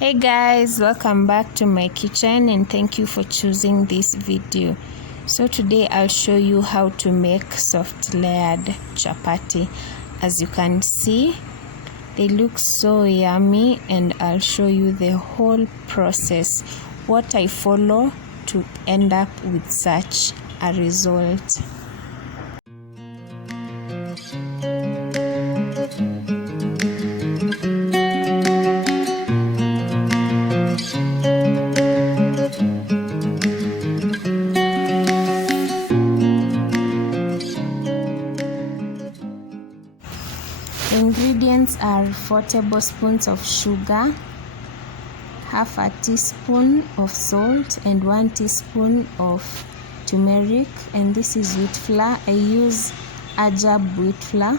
Hey guys, welcome back to my kitchen and thank you for choosing this video. So today I'll show you how to make soft layered chapati. As you can see, they look so yummy and I'll show you the whole process, what I follow to end up with such a result. The ingredients are 4 tablespoons of sugar, half a teaspoon of salt, and 1 teaspoon of turmeric. And this is wheat flour. I use Ajab wheat flour.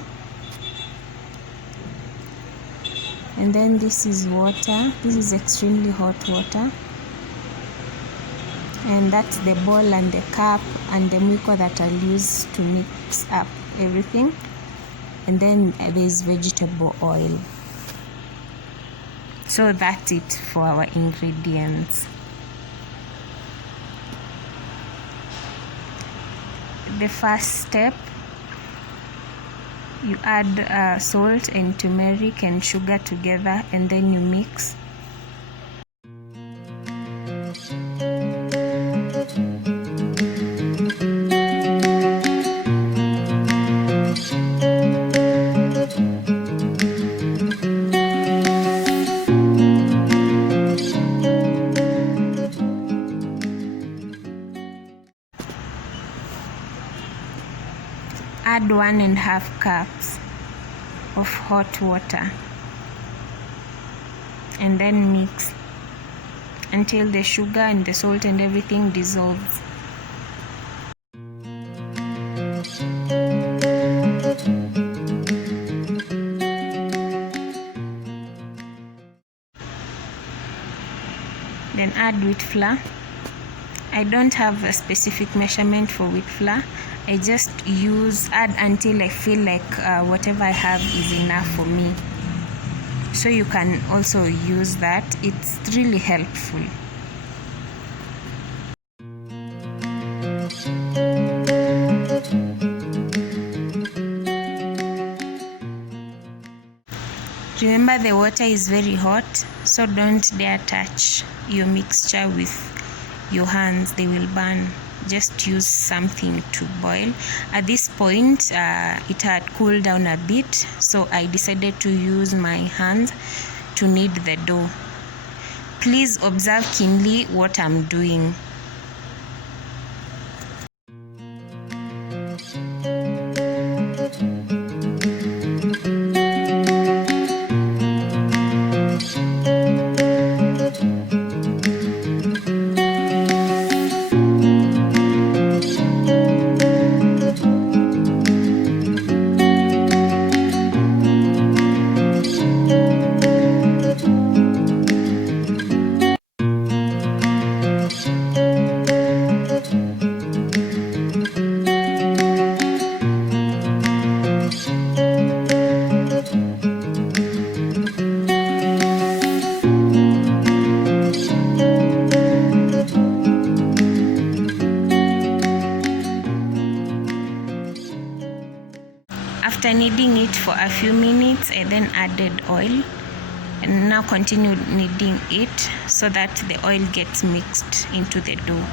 And then this is water. This is extremely hot water. And that's the bowl and the cup and the muiko that I'll use to mix up everything. And then there's vegetable oil. So that's it for our ingredients. The first step, you add salt and turmeric and sugar together, and then you mix. Add 1.5 cups of hot water and then mix until the sugar and the salt and everything dissolves. Then add wheat flour. I don't have a specific measurement for wheat flour. I just add until I feel like whatever I have is enough for me. So you can also use that. It's really helpful. Remember, the water is very hot, so don't dare touch your mixture with your hands. They will burn. Just use something to boil. At this point, it had cooled down a bit, so I decided to use my hands to knead the dough. Please observe keenly what I'm doing. After kneading it for a few minutes, I then added oil and now continue kneading it so that the oil gets mixed into the dough.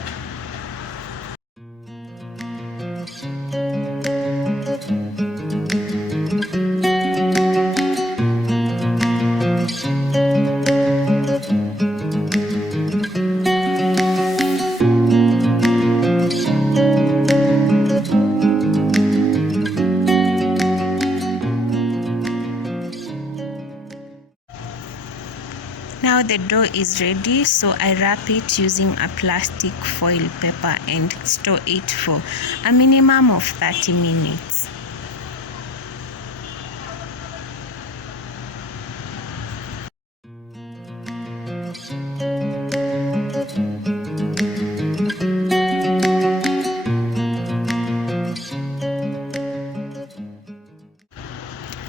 Now the dough is ready, so I wrap it using a plastic foil paper and store it for a minimum of 30 minutes.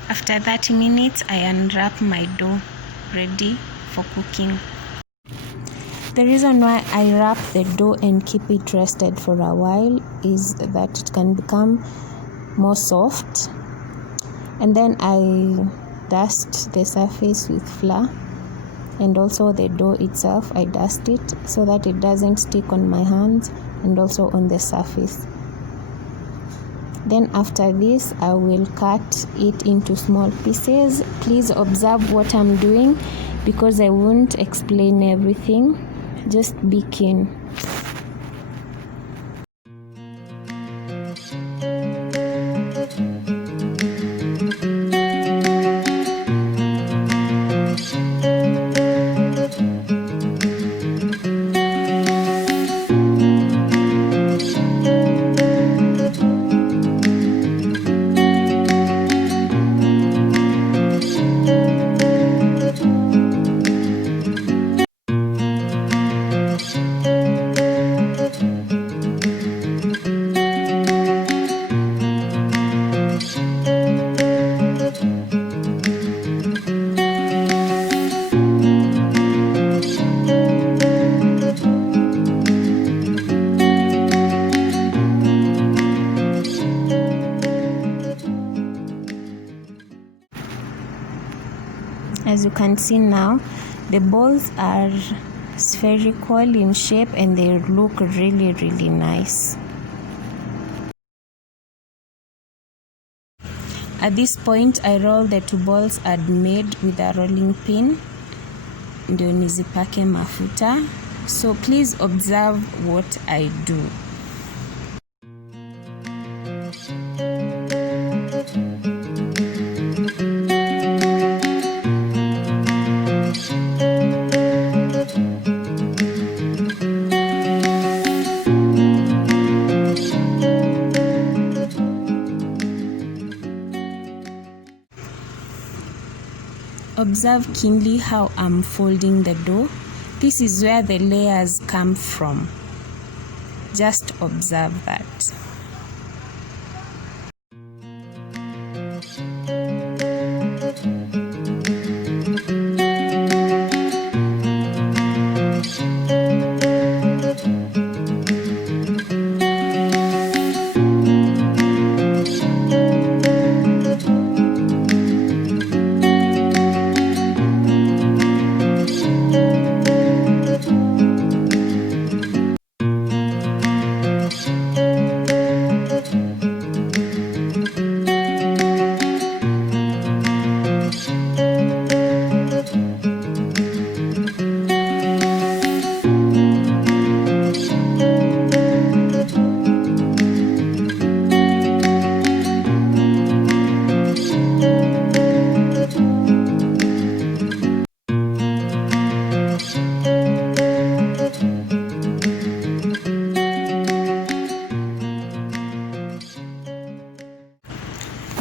After 30 minutes, I unwrap my dough ready for cooking. The reason why I wrap the dough and keep it rested for a while is that it can become more soft, and then I dust the surface with flour, and also the dough itself I dust it so that it doesn't stick on my hands and also on the surface. Then after this, I will cut it into small pieces. Please observe what I'm doing because I won't explain everything. Just be keen. As you can see now, the balls are spherical in shape and they look really nice. At this point, I roll the 2 balls I'd made with a rolling pin ndio nizipake mafuta. So please observe what I do. Observe keenly how I'm folding the dough. This is where the layers come from. Just observe that.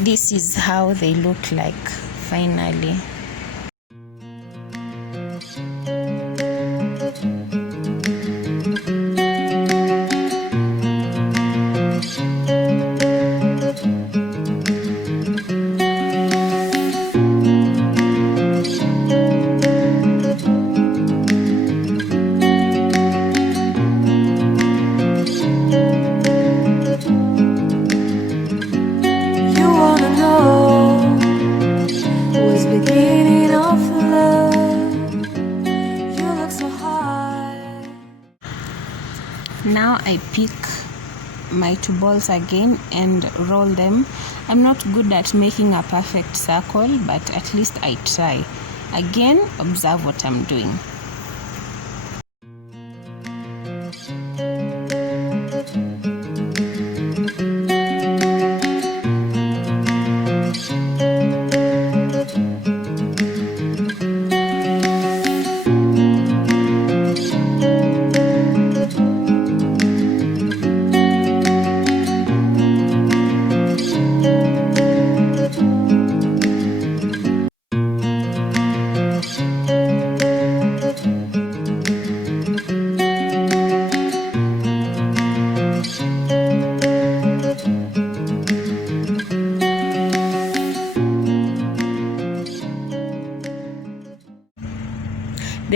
This is how they look like finally. Now I pick my 2 balls again and roll them. I'm not good at making a perfect circle, but at least I try. Again, observe what I'm doing.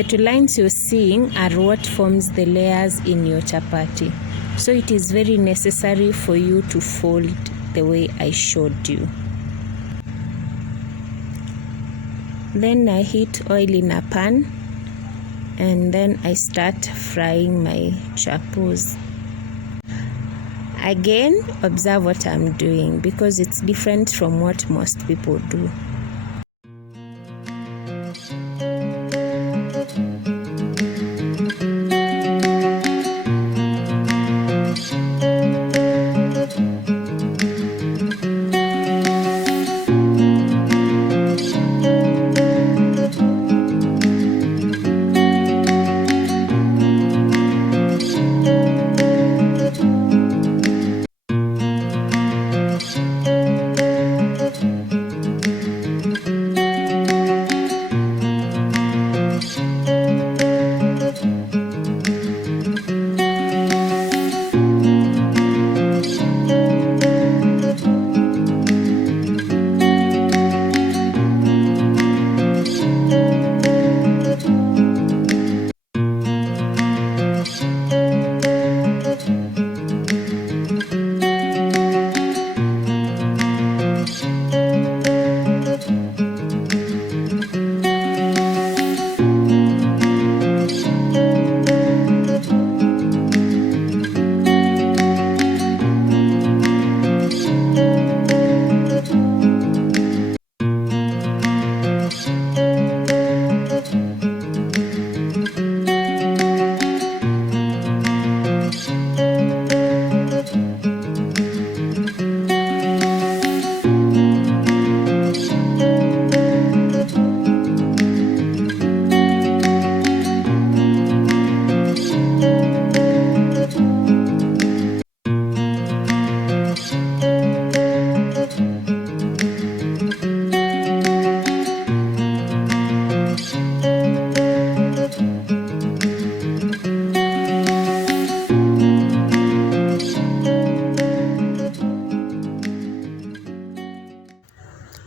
The two lines you're seeing are what forms the layers in your chapati. So it is very necessary for you to fold the way I showed you. Then I heat oil in a pan and then I start frying my chapos. Again, observe what I'm doing because it's different from what most people do.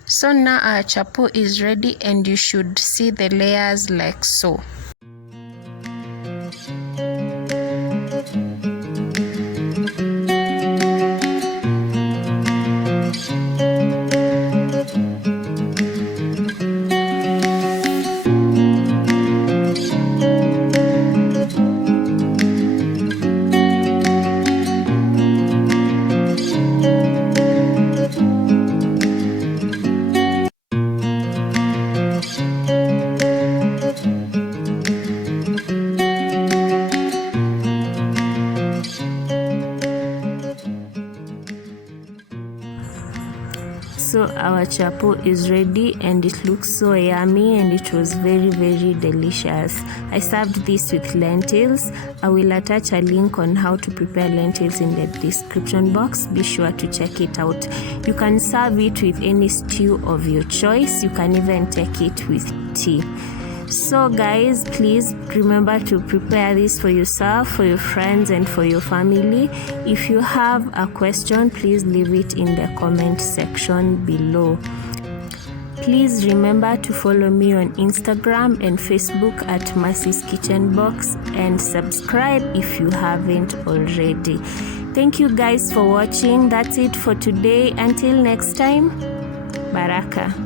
So now our chapo is ready and you should see the layers like so. So our chapo is ready and it looks so yummy and it was very delicious. I served this with lentils. I will attach a link on how to prepare lentils in the description box. Be sure to check it out. You can serve it with any stew of your choice. You can even take it with tea. So guys, please remember to prepare this for yourself, for your friends and for your family. If you have a question, please leave it in the comment section below. Please remember to follow me on Instagram and Facebook at Mercy's Kitchen Box and subscribe if you haven't already. Thank you guys for watching. That's it for today. Until next time, Baraka.